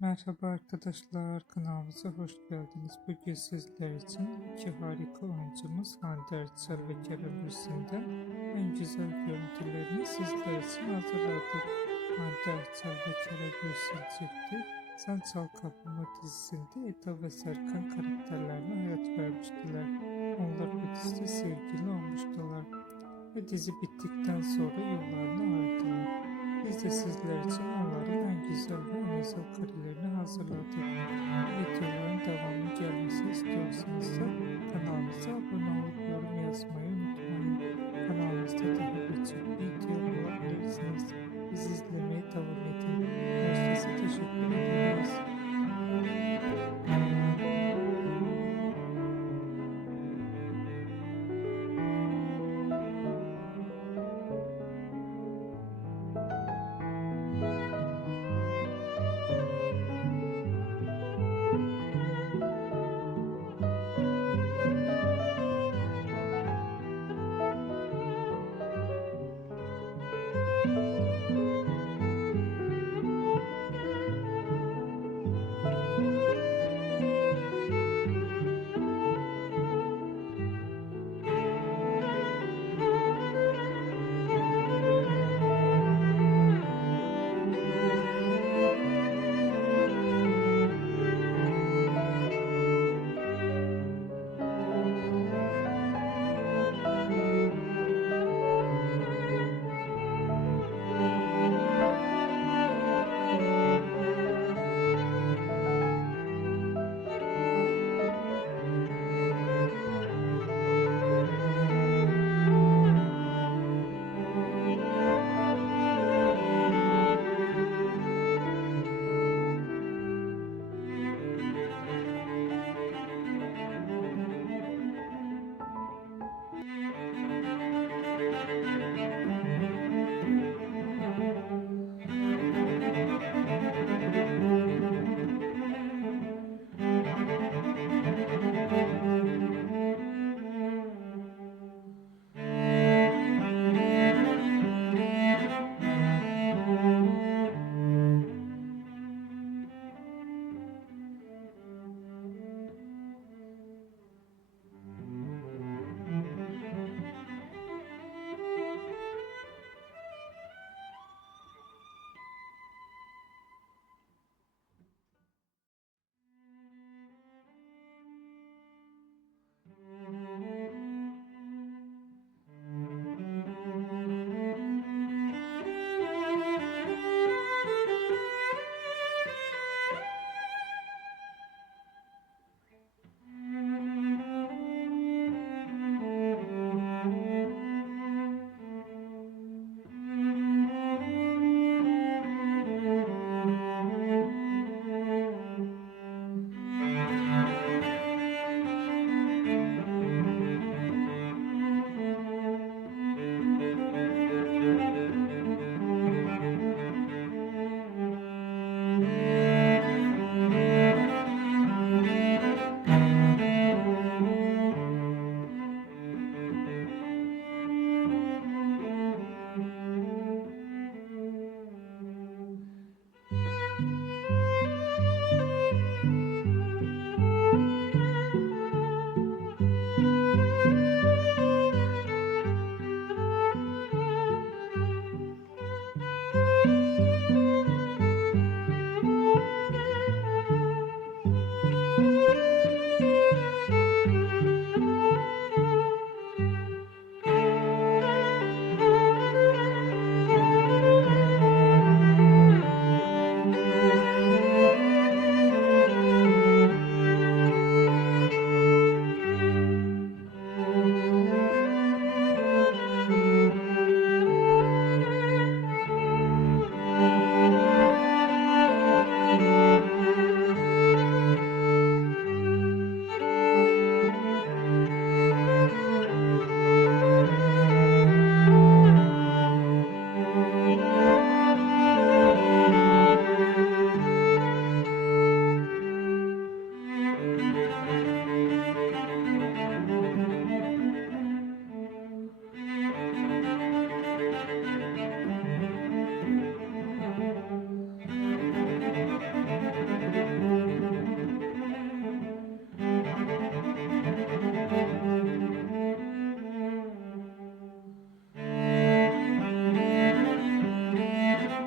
Merhaba arkadaşlar, kanalımıza hoş geldiniz. Bugün sizler için iki harika oyuncumuz Hande Erçel ve Kerem Bürsin'den en güzel görüntülerini sizler için hazırladık. Hande Erçel ve Kerem Bürsin çifti Sen Çal Kapımı dizisinde Eda ve Serkan karakterlerine hayat vermiştiler. Onlar bu dizide sevgili olmuştular ve dizi bittikten sonra yollarını ayırdılar. Biz de sizler için onların en güzel ve en özel karelerini hazırladık. Videoların devamı gelmesi istiyorsanız da kanalımıza abone olup yorum yazmayı unutmayın. Kanalımızda daha birçok video bulabilirsiniz. Bizi izlemeye devam edin. Herkese teşekkür ederim.